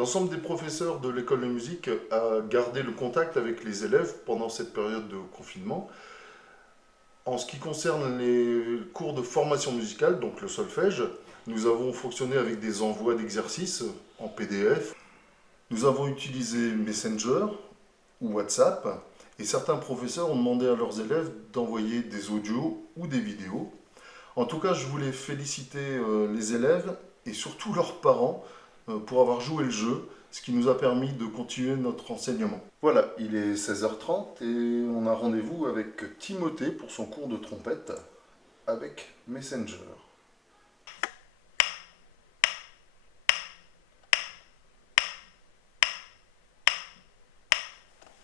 L'ensemble des professeurs de l'école de musique a gardé le contact avec les élèves pendant cette période de confinement. En ce qui concerne les cours de formation musicale, donc le solfège, nous avons fonctionné avec des envois d'exercices en PDF. Nous avons utilisé Messenger ou WhatsApp et certains professeurs ont demandé à leurs élèves d'envoyer des audios ou des vidéos. En tout cas, je voulais féliciter les élèves et surtout leurs parents pour avoir joué le jeu, ce qui nous a permis de continuer notre enseignement. Voilà, il est 16h30 et on a rendez-vous avec Timothée pour son cours de trompette avec Messenger.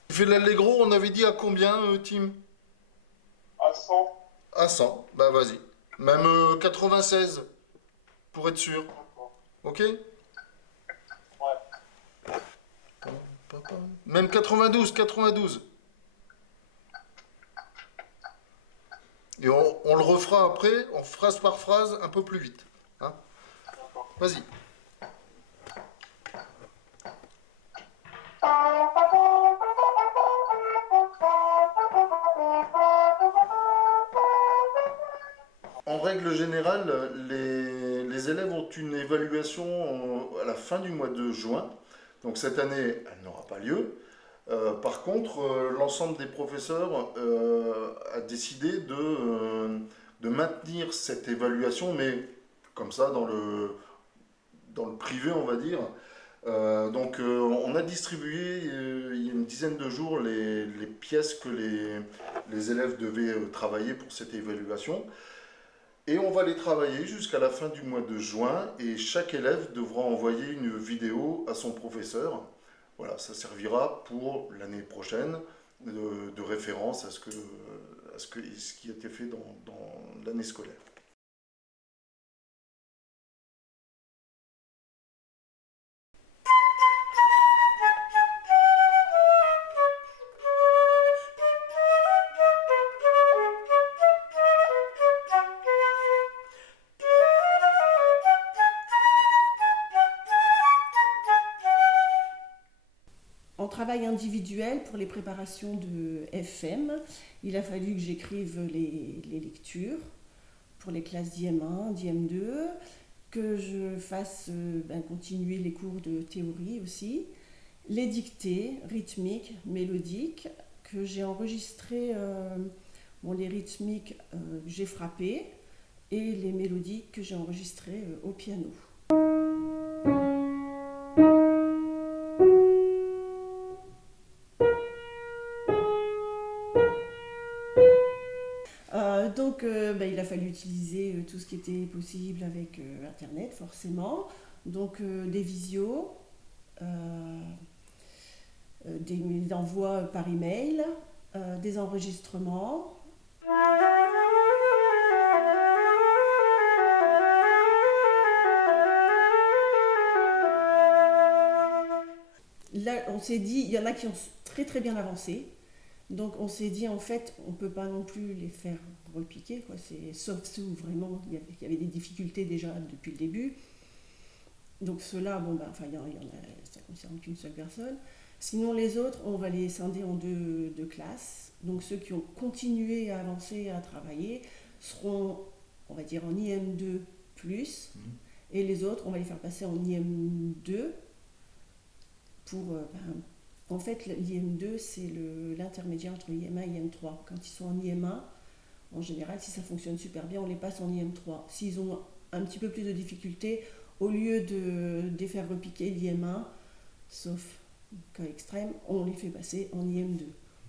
Tu fais l'allegro, on avait dit à combien, Tim? À 100. À 100, bah vas-y. Même 96, pour être sûr. D'accord. Ok? Ouais. Même 92, 92. Et on le refera après, en phrase par phrase, un peu plus vite. Hein? D'accord. Vas-y. En règle générale, les élèves ont une évaluation à la fin du mois de juin. Donc cette année, elle n'aura pas lieu. Par contre, l'ensemble des professeurs a décidé de maintenir cette évaluation, mais comme ça, dans le privé, on va dire. On a distribué il y a une dizaine de jours les pièces que les élèves devaient travailler pour cette évaluation. Et on va les travailler jusqu'à la fin du mois de juin et chaque élève devra envoyer une vidéo à son professeur. Voilà, ça servira pour l'année prochaine de référence à ce qui a été fait dans l'année scolaire. En travail individuel pour les préparations de FM, il a fallu que j'écrive les lectures pour les classes d'IM1, d'IM2, que je fasse continuer les cours de théorie aussi, les dictées rythmiques, mélodiques, que j'ai enregistrées, les rythmiques j'ai frappé, et les mélodiques que j'ai enregistrées au piano. Il a fallu utiliser tout ce qui était possible avec Internet, forcément. Donc, des visios, des envois par email, des enregistrements. Là, on s'est dit, il y en a qui ont très très bien avancé. Donc on s'est dit en fait on ne peut pas non plus les faire repiquer, quoi. Sauf si vraiment il y avait des difficultés déjà depuis le début. Donc ceux-là, ça ne concerne qu'une seule personne. Sinon les autres, on va les scinder en deux classes. Donc ceux qui ont continué à avancer, à travailler, seront, on va dire, en IM2+, et les autres, on va les faire passer en IM2 pour... En fait, l'IM2, c'est l'intermédiaire entre IM1 et IM3. Quand ils sont en IM1, en général, si ça fonctionne super bien, on les passe en IM3. S'ils ont un petit peu plus de difficultés, au lieu de les faire repiquer l'IM1, sauf cas extrême, on les fait passer en IM2.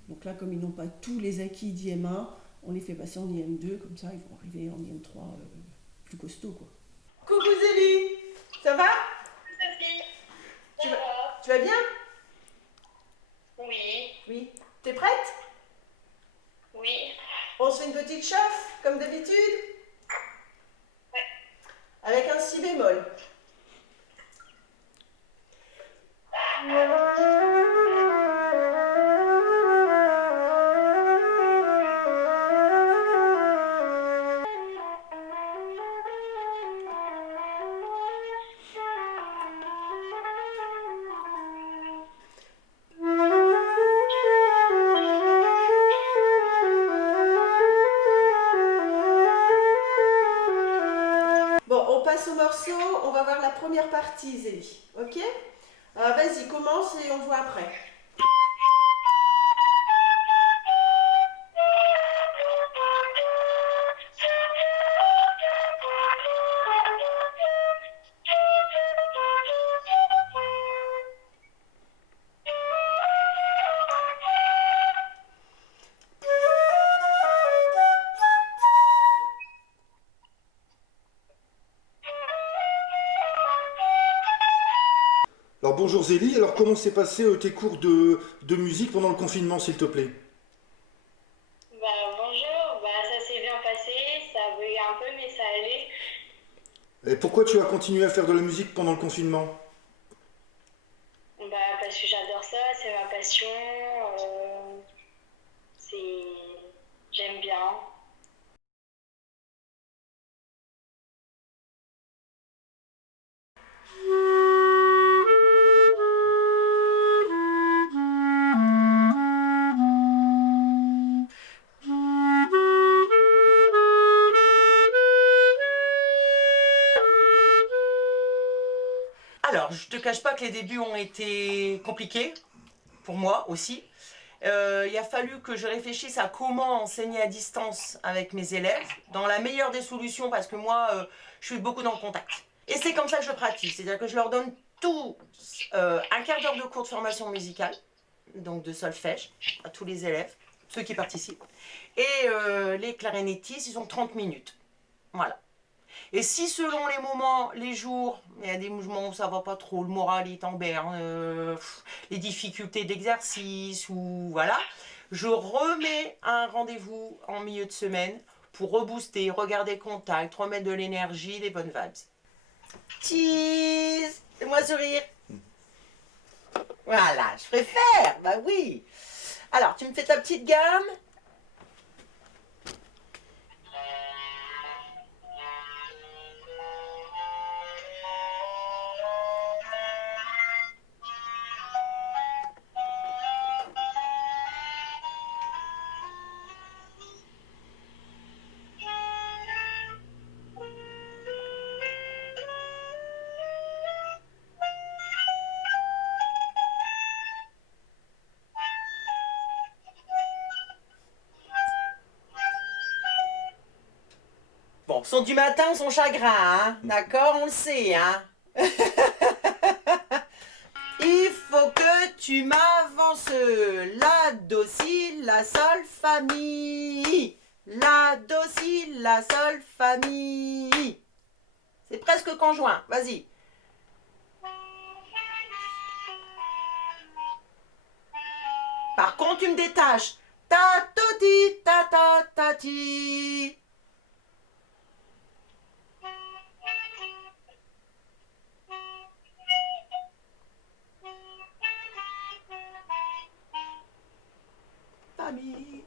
Donc là, comme ils n'ont pas tous les acquis d'IM1, on les fait passer en IM2, comme ça, ils vont arriver en IM3 plus costaud, quoi. Coucou Zélie, ça va? Sophie, tu ça vas, va? tu vas bien? Oui, Oui. T'es prête? oui. On se fait une petite chauffe, comme d'habitude? Ouais. Avec un si bémol. va voir la première partie, Zélie. Ok? Vas-y, commence et on voit après. Alors bonjour Zélie, alors comment s'est passé tes cours de musique pendant le confinement s'il te plaît? Bonjour, ça s'est bien passé, ça a bugué un peu, mais ça allait. Et pourquoi tu as continué à faire de la musique pendant le confinement? Parce que j'adore ça, c'est ma passion, c'est... j'aime bien. Alors, je te cache pas que les débuts ont été compliqués, pour moi aussi. Il a fallu que je réfléchisse à comment enseigner à distance avec mes élèves, dans la meilleure des solutions, parce que moi, je suis beaucoup dans le contact. Et c'est comme ça que je pratique, c'est-à-dire que je leur donne tous un quart d'heure de cours de formation musicale, donc de solfège, à tous les élèves, ceux qui participent. Et les clarinettistes, ils ont 30 minutes. Voilà. Et si selon les moments, les jours, il y a des mouvements où ça va pas trop, le moral est en berne, les difficultés d'exercice, ou voilà, je remets un rendez-vous en milieu de semaine pour rebooster, regarder contact, remettre de l'énergie, des bonnes vibes. Cheese! Fais-moi sourire! Voilà, je préfère, bah oui! Alors, tu me fais ta petite gamme? Bon, son du matin, son chagrin, hein? D'accord, on le sait, hein? Il faut que tu m'avances la, do, si, la, sol, fa, mi. La, do, si, la, sol, fa, mi. C'est presque conjoint, vas-y. Par contre, tu me détaches. Ta, to, ti, ta, ti. Famille.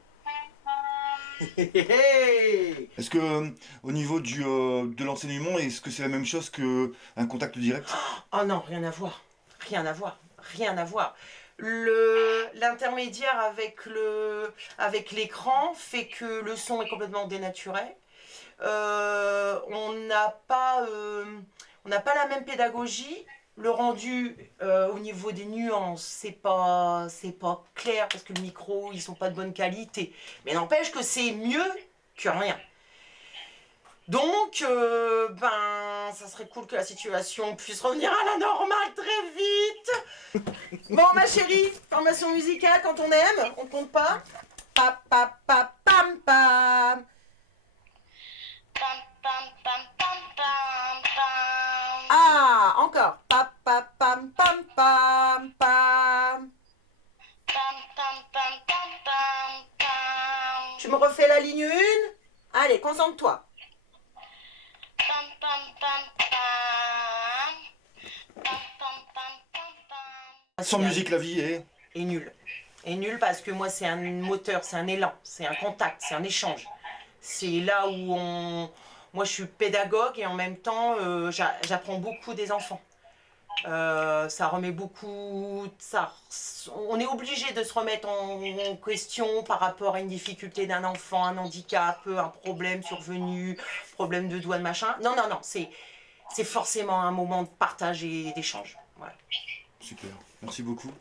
Est-ce que au niveau de l'enseignement, est-ce que c'est la même chose qu'un contact direct? Oh non, rien à voir. Rien à voir. Rien à voir. L'intermédiaire avec l'écran fait que le son est complètement dénaturé. On n'a pas la même pédagogie. Le rendu au niveau des nuances, c'est pas clair parce que le micro, ils sont pas de bonne qualité. Mais n'empêche que c'est mieux que rien. Donc, ça serait cool que la situation puisse revenir à la normale très vite. Bon, ma chérie, formation musicale quand on aime, on compte pas. Pa, pa, pa, pam, pam. Pam, pam, pam, pam, pam, pam. Ah, encore. Pa, pa, pam, pam, pam, pam. Pam, pam, pam, pam, pam, pam. Tu me refais la ligne 1? Allez, concentre-toi. Pam, pam, pam, pam. Pam, pam, pam, pam, pam. Sans musique, la vie est... Est nul. Est nul parce que moi, c'est un moteur, c'est un élan, c'est un contact, c'est un échange. C'est là où moi, je suis pédagogue et en même temps, j'apprends beaucoup des enfants. Ça remet beaucoup... on est obligé de se remettre en question par rapport à une difficulté d'un enfant, un handicap, un problème survenu, problème de doigt, de machin. Non, non, non, c'est c'est forcément un moment de partage et d'échange. Voilà. Super, merci beaucoup.